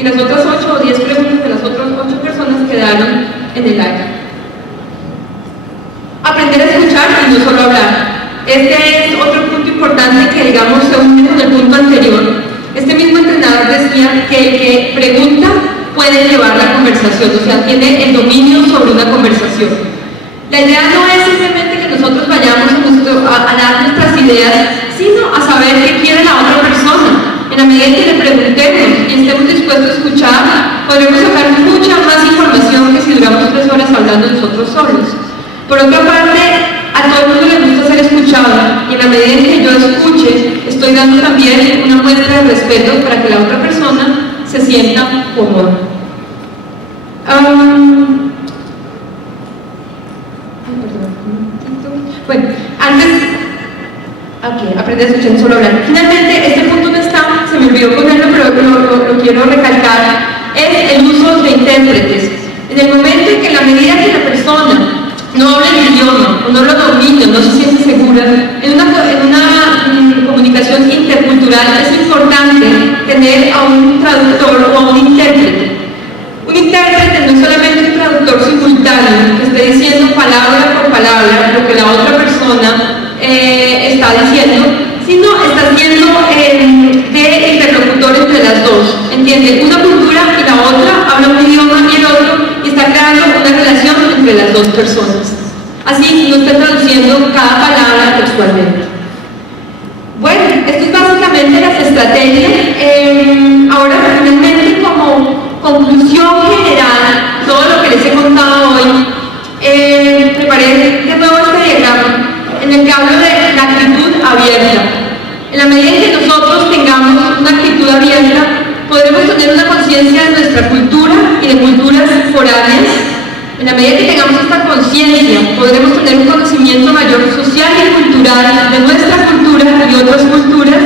y las otras 8 o 10 preguntas de las otras 8 personas quedaron en el aire. Aprender a escuchar y no solo hablar. Este es otro punto importante que, digamos, se une con el punto anterior. Este mismo entrenador decía que el que pregunta puede llevar la conversación, o sea, tiene el dominio sobre una conversación. La idea no es simplemente que nosotros vayamos a dar nuestras ideas, sino a saber qué quiere la otra persona. En la medida en que le preguntemos y estemos dispuestos a escuchar, podremos sacar mucha más información que si duramos 3 horas hablando nosotros solos. Por otra parte, a todo el mundo le gusta ser escuchado, y en la medida en que yo escuche, estoy dando también una muestra de respeto para que la otra persona se sienta cómoda. Bueno, antes, aprender a escuchar, no solo hablar. Finalmente, este punto no está, se me olvidó ponerlo, pero lo quiero recalcar, es el uso de intérpretes. En el momento en que, en la medida que la persona no habla el idioma o no lo domina, no se siente segura, en una comunicación intercultural es importante tener a un traductor o a un intérprete. Un intérprete no es solamente un traductor simultáneo que esté diciendo palabra por palabra lo que la otra persona está diciendo, sino está siendo de interlocutor entre las dos. ¿Entiende? Una cultura y la otra, habla un idioma y el otro, y está creando una relación entre las dos personas. Así no está traduciendo cada palabra textualmente. Bueno, esto es básicamente las estrategias. Ahora, finalmente, como conclusión general, todo lo que les he contado hoy, preparé de nuevo este diagrama en el que hablo de la actitud abierta. En la medida en que nosotros tengamos una actitud abierta, podremos tener una conciencia de nuestra cultura y de culturas foráneas. En la medida que tengamos esta conciencia, podremos tener un conocimiento mayor social y cultural de nuestra cultura y otras culturas,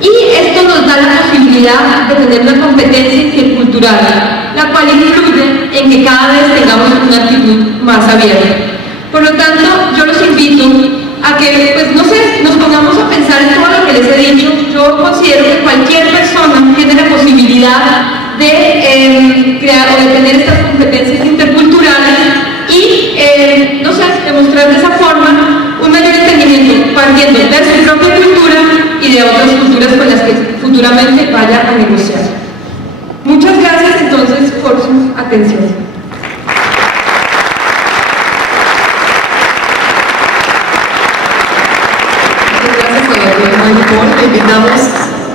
y esto nos da la posibilidad de tener una competencia intercultural, la cual influye en que cada vez tengamos una actitud más abierta. Por lo tanto, yo los invito a que, pues no sé, nos pongamos a pensar en todo lo que les he dicho. Yo considero que cualquier persona tiene la posibilidad de crear o de tener estas competencias interculturales y, no sé, demostrar de esa forma un mayor entendimiento partiendo de su propia cultura y de otras culturas con las que futuramente vaya a negociar. Muchas gracias entonces por su atención. Le invitamos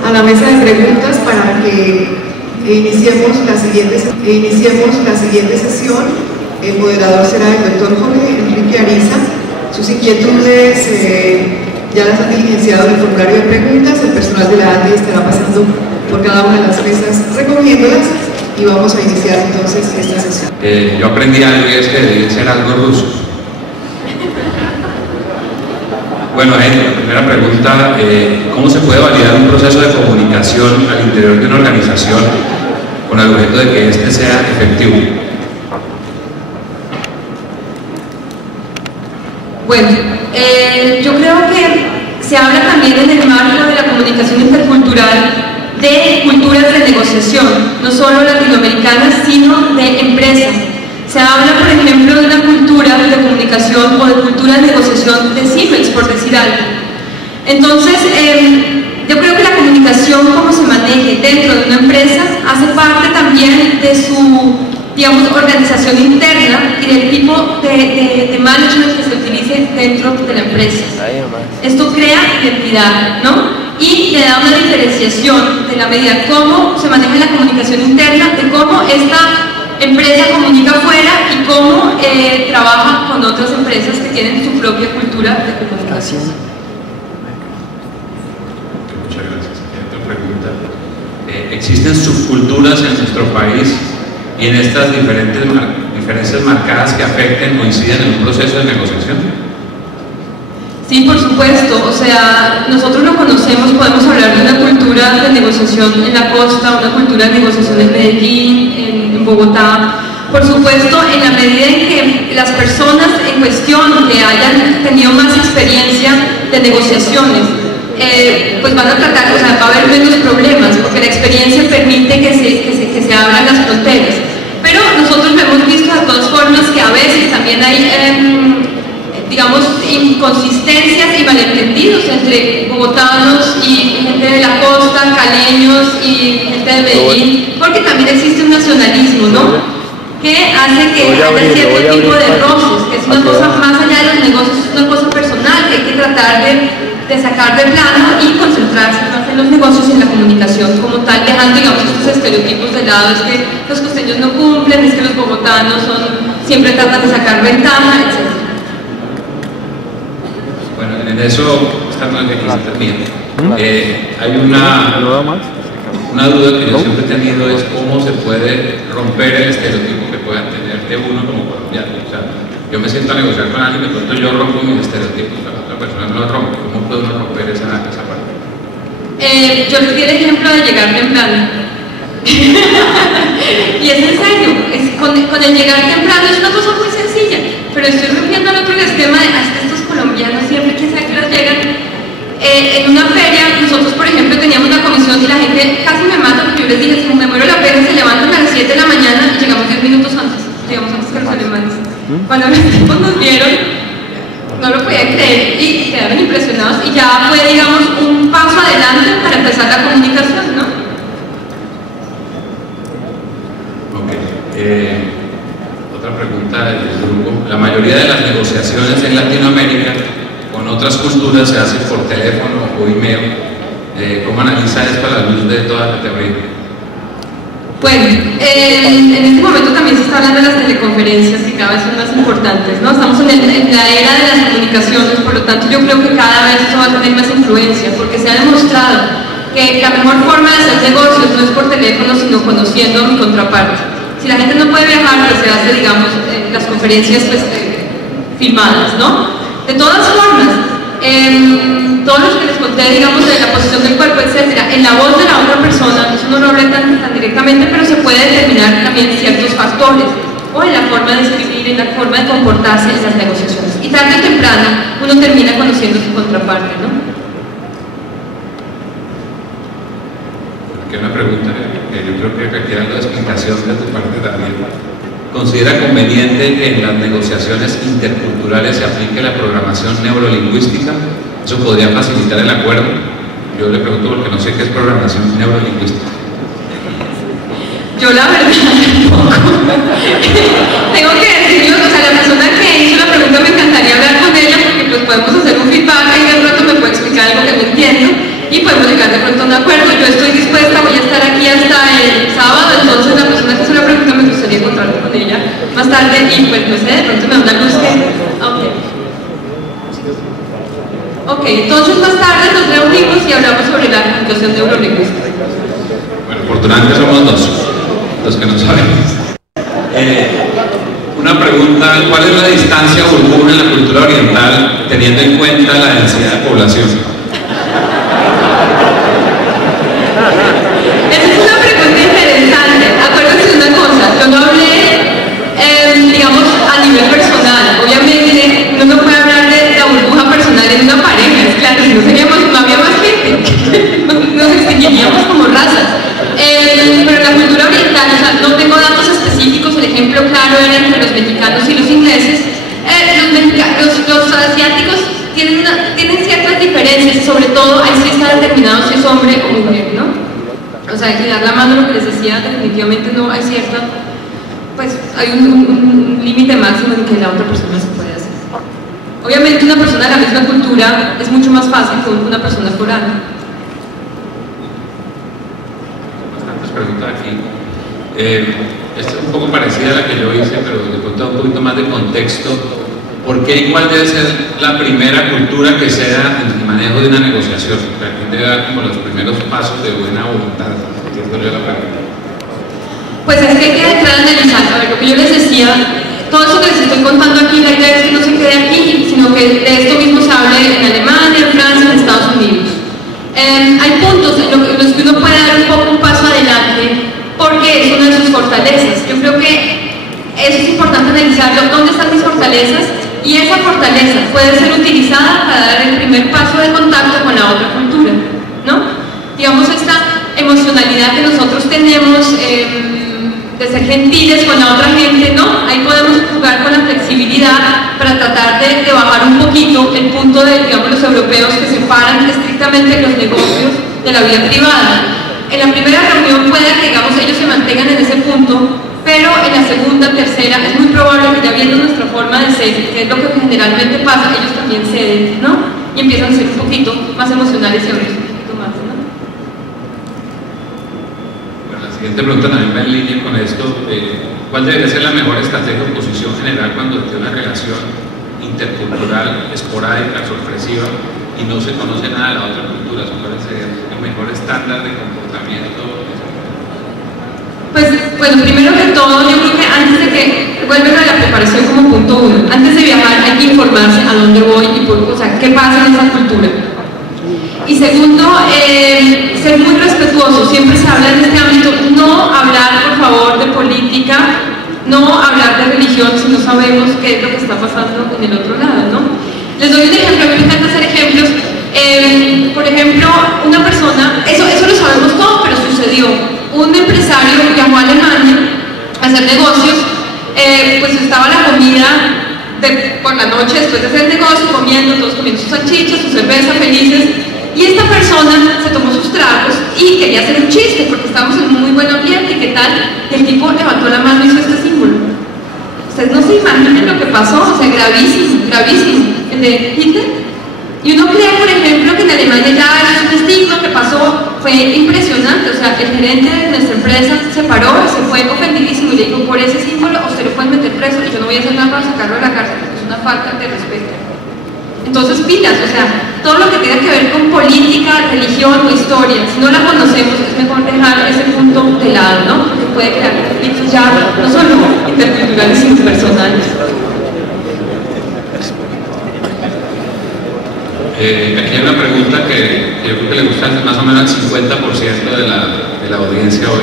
a la mesa de preguntas para que iniciemos la siguiente sesión. El moderador será el doctor Jorge Enrique Ariza. Sus inquietudes ya las han diligenciado en el formulario de preguntas. El personal de la ANDI estará pasando por cada una de las mesas recogiéndolas y vamos a iniciar entonces esta sesión. Yo aprendí algo y es que debe ser algo ruso. Bueno, la primera pregunta, ¿cómo se puede validar un proceso de comunicación al interior de una organización con el objeto de que éste sea efectivo? Bueno, yo creo que se habla también en el marco de la comunicación intercultural de culturas de negociación, no solo latinoamericanas, sino de empresas. Se habla, por ejemplo, de una cultura de comunicación o de cultura de negociación de Siemens, por decir algo. Entonces, yo creo que la comunicación, como se maneje dentro de una empresa, hace parte también de su, digamos, organización interna y del tipo de management que se utilice dentro de la empresa. Esto crea identidad, ¿no? Y le da una diferenciación de la medida cómo se maneja la comunicación interna, de cómo esta empresa comunica afuera y cómo trabaja con otras empresas que tienen su propia cultura de comunicación. Muchas gracias. Otra pregunta. ¿Existen subculturas en nuestro país y en estas diferencias marcadas que afecten o incidan en un proceso de negociación? Sí, por supuesto. O sea, nosotros lo conocemos, podemos hablar de una cultura de negociación en la costa, una cultura de negociación en Medellín, en Bogotá. Por supuesto, en la medida en que las personas en cuestión que hayan tenido más experiencia de negociaciones pues van a tratar, o sea, va a haber menos problemas, porque la experiencia permite que se abran las fronteras. Pero nosotros hemos visto de todas formas que a veces también hay, digamos, inconsistencias y malentendidos entre bogotanos y gente de la costa, caleños y gente de Medellín, porque también existe un nacionalismo, ¿no? Que hace que haya cierto tipo de roces, que es una cosa más allá de los negocios, es una cosa personal que hay que tratar de sacar de plano y concentrarse más en los negocios y en la comunicación como tal, dejando, digamos, estos estereotipos de lado, es que los costeños no cumplen, es que los bogotanos siempre tratan de sacar ventaja, etc. Bueno, en eso estamos aquí terminando. Hay una duda que yo siempre he tenido, es cómo se puede romper el estereotipo que pueda tener de uno como colombiano. O sea, yo me siento a negociar con alguien y de pronto yo rompo mis estereotipos, pero la otra persona no lo rompe. ¿Cómo puede uno romper esa parte? Yo les di el ejemplo de llegar temprano. Y es en serio, con el llegar temprano es una cosa muy sencilla, pero estoy rompiendo el otro esquema de hasta estos colombianos siempre quién sabe que los llegan. En una feria, nosotros por ejemplo teníamos una comisión y la gente casi me mata porque yo les dije, si me muero la pena, se levantan a las 7 de la mañana y llegamos 10 minutos antes, llegamos antes que los alemanes. Cuando los tipos nos vieron, no lo podían creer y quedaron impresionados y ya fue, digamos, un paso adelante para empezar la comunicación, ¿no? Ok. Otra pregunta del grupo. La mayoría de las negociaciones en Latinoamérica con otras culturas se hace por teléfono o email. ¿Cómo analiza esto a la luz de toda la teoría? Bueno, en este momento también se está hablando de las teleconferencias, que cada vez son más importantes, ¿no? Estamos en la era de las comunicaciones, por lo tanto yo creo que cada vez esto va a tener más influencia, porque se ha demostrado que la mejor forma de hacer negocios no es por teléfono, sino conociendo a mi contraparte. Si la gente no puede viajar, pues se hace, digamos, las conferencias pues, filmadas, ¿no? De todas formas, todos los que les conté, digamos, de la posición del cuerpo, etcétera, en la voz de la otra persona, eso no lo habla tan directamente, pero se puede determinar también ciertos factores, o en la forma de escribir, en la forma de comportarse en las negociaciones. Y tarde o temprano, uno termina conociendo su contraparte, ¿no? Aquí hay una pregunta que yo creo que requiere algo de explicación de tu parte también. ¿Considera conveniente que en las negociaciones interculturales se aplique la programación neurolingüística? ¿Eso podría facilitar el acuerdo? Yo le pregunto porque no sé qué es programación neurolingüística. Yo la verdad tampoco. Tengo que decirlo, o sea, la persona que hizo la pregunta me encantaría hablar con ella porque pues podemos hacer un feedback y de pronto me puede explicar algo que no entiendo y podemos llegar de pronto a un acuerdo. Yo estoy dispuesta, voy a estar aquí hasta el sábado, entonces la persona que hizo la pregunta me gustaría encontrarme con ella más tarde y pues no sé, de pronto me da una luz que... Ok, entonces más tarde nos reunimos y hablamos sobre la comunicación neurolingüística. Bueno, afortunadamente somos los que no sabemos. Una pregunta, ¿cuál es la distancia urbana en la cultura oriental teniendo en cuenta la densidad de población? Esa es una pregunta interesante. Acuérdense de una cosa, yo no hablé, digamos, a nivel personal. Obviamente, uno no puede hablar de la burbuja personal en una pareja, es claro, si no había más gente, nos extinguiríamos como razas. Pero en la cultura oriental, o sea, no tengo datos específicos, el ejemplo claro era entre los mexicanos y los ingleses. Los asiáticos tienen ciertas diferencias, sobre todo ahí sí está determinado si es hombre o mujer, ¿no? O sea, hay que dar la mano, lo que les decía, definitivamente no hay cierta, pues hay un límite máximo en que la otra persona se puede hacer. Obviamente una persona de la misma cultura es mucho más fácil que una persona foránea. Bastantes preguntas aquí. Esta es un poco parecida a la que yo hice, pero le conté un poquito más de contexto. ¿Por qué igual debe ser la primera cultura que sea en el manejo de una negociación? O sea, ¿quién debe dar como los primeros pasos de buena voluntad? Entiendo yo la pregunta. Pues es que hay que entrar a analizar. A ver, lo que yo les decía, todo eso que les estoy contando aquí, la idea es que no se quede aquí, sino que de esto mismo se hable en Alemania, en Francia, en Estados Unidos. Hay puntos en los que uno puede dar un poco un paso adelante, porque es una de sus fortalezas. Yo creo que eso es importante analizarlo, dónde están mis fortalezas, y esa fortaleza puede ser utilizada para dar el primer paso de contacto con la otra cultura. emocionalidad que nosotros tenemos de ser gentiles con la otra gente, ¿no? Ahí podemos jugar con la flexibilidad para tratar de bajar un poquito el punto de, digamos, los europeos que separan estrictamente los negocios de la vida privada. En la primera reunión puede que, digamos, ellos se mantengan en ese punto, pero en la segunda, tercera, es muy probable que ya viendo nuestra forma de ser, que es lo que generalmente pasa, ellos también ceden, ¿no? Y empiezan a ser un poquito más emocionales y abrirse un poquito más, ¿no? Bueno, la siguiente pregunta también va en línea con esto. ¿Cuál debería ser la mejor estrategia o posición general cuando tiene una relación intercultural, esporádica, sorpresiva y no se conoce nada de la otra cultura? ¿Cuál sería el mejor estándar de comportamiento? Pues, bueno, primero que todo, yo creo que antes de que, vuelven a la preparación como punto uno, antes de viajar hay que informarse a dónde voy y o sea, qué pasa en esa cultura. Y segundo, ser muy respetuoso, siempre se habla en este ámbito, no hablar, por favor, de política, no hablar de religión si no sabemos qué es lo que está pasando en el otro lado, ¿no? Les doy un ejemplo, a mí me encanta hacer ejemplos. Por ejemplo, una persona, eso lo sabemos todos, pero sucedió. Un empresario viajó a Alemania a hacer negocios, pues estaba la comida por la noche después de hacer el negocio, todos comiendo sus salchichas, su cerveza, felices, y esta persona se tomó sus tragos y quería hacer un chiste porque estábamos en un muy buen ambiente, ¿qué tal? Y el tipo levantó la mano y hizo este símbolo. Ustedes no se imaginan lo que pasó, o sea, gravísimo, gravísimo, el de Hitler. Y uno cree, por ejemplo, que en Alemania ya es un estigma que pasó, fue impresionante, o sea, el gerente de nuestra empresa se paró, se fue ofendidísimo y le dijo, por ese símbolo a usted lo pueden meter preso y yo no voy a hacer nada para sacarlo de la cárcel, porque es una falta de respeto. Entonces, pilas, o sea, todo lo que tenga que ver con política, religión o historia, si no la conocemos, es mejor dejar ese punto de lado, ¿no? Porque puede crear conflictos ya no solo interculturales, sino personales. Aquí hay una pregunta que yo creo que le gusta más o menos al 50% de la audiencia hoy.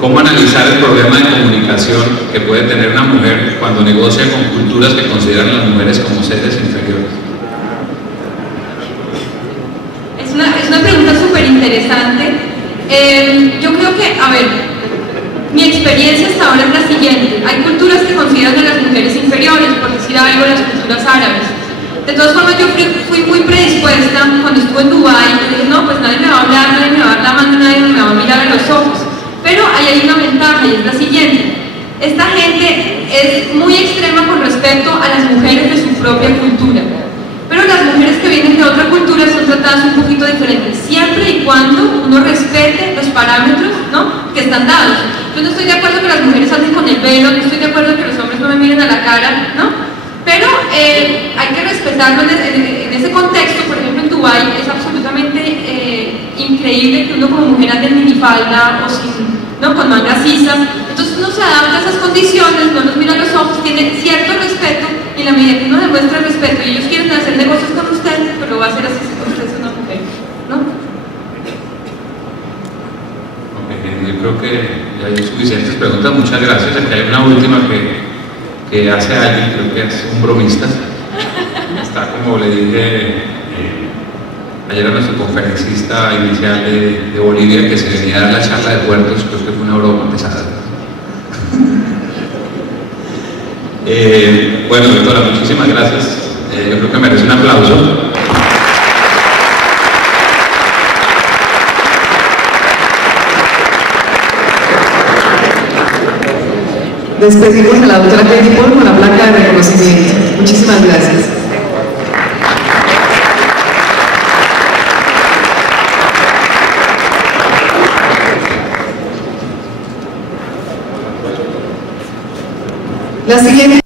¿Cómo analizar el problema de comunicación que puede tener una mujer cuando negocia con culturas que consideran a las mujeres como seres inferiores? Es una pregunta súper interesante. Yo creo que, a ver, mi experiencia hasta ahora es la siguiente. Hay culturas que consideran a las mujeres inferiores, por decir algo, las culturas árabes. De todas formas, yo fui muy predispuesta cuando estuve en Dubái, y dije, no, pues nadie me va a hablar, nadie me va a dar la mano, nadie me va a mirar a los ojos. Pero ahí hay una ventaja y es la siguiente. Esta gente es muy extrema con respecto a las mujeres de su propia cultura. Pero las mujeres que vienen de otra cultura son tratadas un poquito diferentes, siempre y cuando uno respete los parámetros, ¿no?, que están dados. Yo no estoy de acuerdo que las mujeres anden con el velo, no estoy de acuerdo que los hombres no me miren a la cara, ¿no? Pero hay que respetarlo en ese contexto. Por ejemplo, en Dubái es absolutamente increíble que uno como mujer ande en minifalda o ¿no?, con mangas sisas. Entonces uno se adapta a esas condiciones, no nos mira a los ojos, tiene cierto respeto, y en la medida que uno demuestra respeto y ellos quieren hacer negocios con usted, pues lo va a hacer así si usted es una mujer, ¿no? Ok, yo creo que ya hay suficientes preguntas, muchas gracias. Aquí hay una última que hace alguien, creo que es un bromista, está, como le dije ayer a nuestro conferencista inicial de Bolivia, que se venía a dar la charla de puertos, creo que fue una broma pesada. Bueno, doctora, muchísimas gracias. Yo creo que merece un aplauso. Despedimos a la doctora Katie Paul con la placa de reconocimiento. Muchísimas gracias. La siguiente